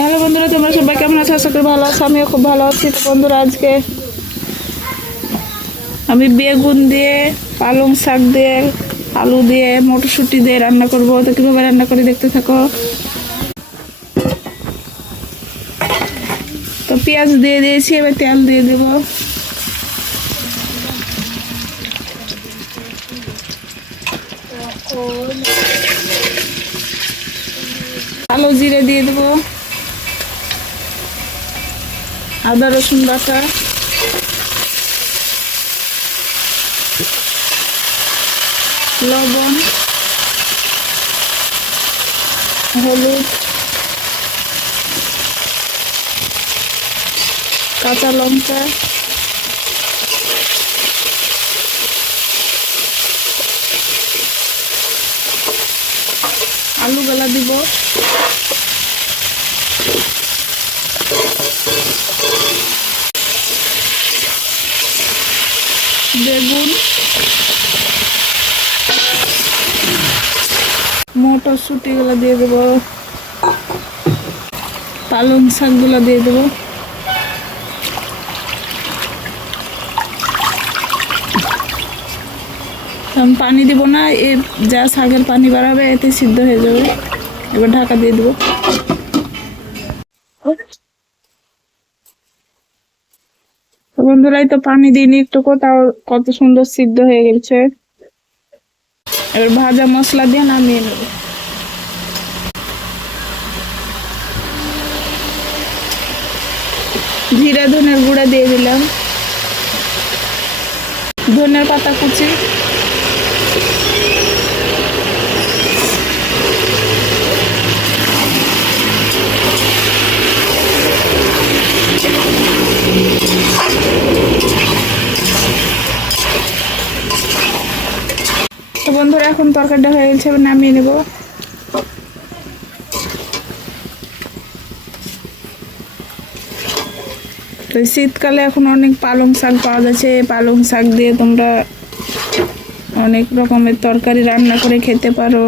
Hello বন্ধুরা, তোমরা সবাই কেমন আছো? আশা করি ভালো আছো, আমিও খুব ভালো আছি। তো বন্ধুরা, আজকে আমি বেগুন দিয়ে, পালং শাক দিয়ে, আলু দিয়ে, মটরশুঁটি দিয়ে রান্না করবো। তো কীভাবে রান্না করে দেখতে থাকো। তো পেঁয়াজ দিয়ে দিয়েছি, এবার তেল দিয়ে দেবো। কালো জিরে দিয়ে দেবো, আদা রসুন বাটা, লবণ, হলুদ, কাঁচা লঙ্কা, আলুগুলা দিব, বেগুন, মটরশুঁটিগুলো দিয়ে দেবো, পালং শাকগুলো দিয়ে দেবো। আমি পানি দিব না, এ যা শাকের পানি বাড়াবে এতে সিদ্ধ হয়ে যাবে। এবার ঢাকা দিয়ে দেবো। বন্ধুরাই তো পানি দিইনি একটু, তাও কত সুন্দর সিদ্ধ হয়ে গেছে। এবার ভাজা মশলা দিয়ে নামিয়ে নেব। জিরা ধনের গুঁড়া দিয়ে দিলাম, ধনের পাতা কুচি, তো বন্ধুরা এখন তরকারিটা হয়ে গেছে, এবার নামিয়ে নেব। তো শীতকালে এখন অনেক পালং শাক পাওয়া যাচ্ছে। পালং শাক দিয়ে তোমরা অনেক রকমের তরকারি রান্না করে খেতে পারো।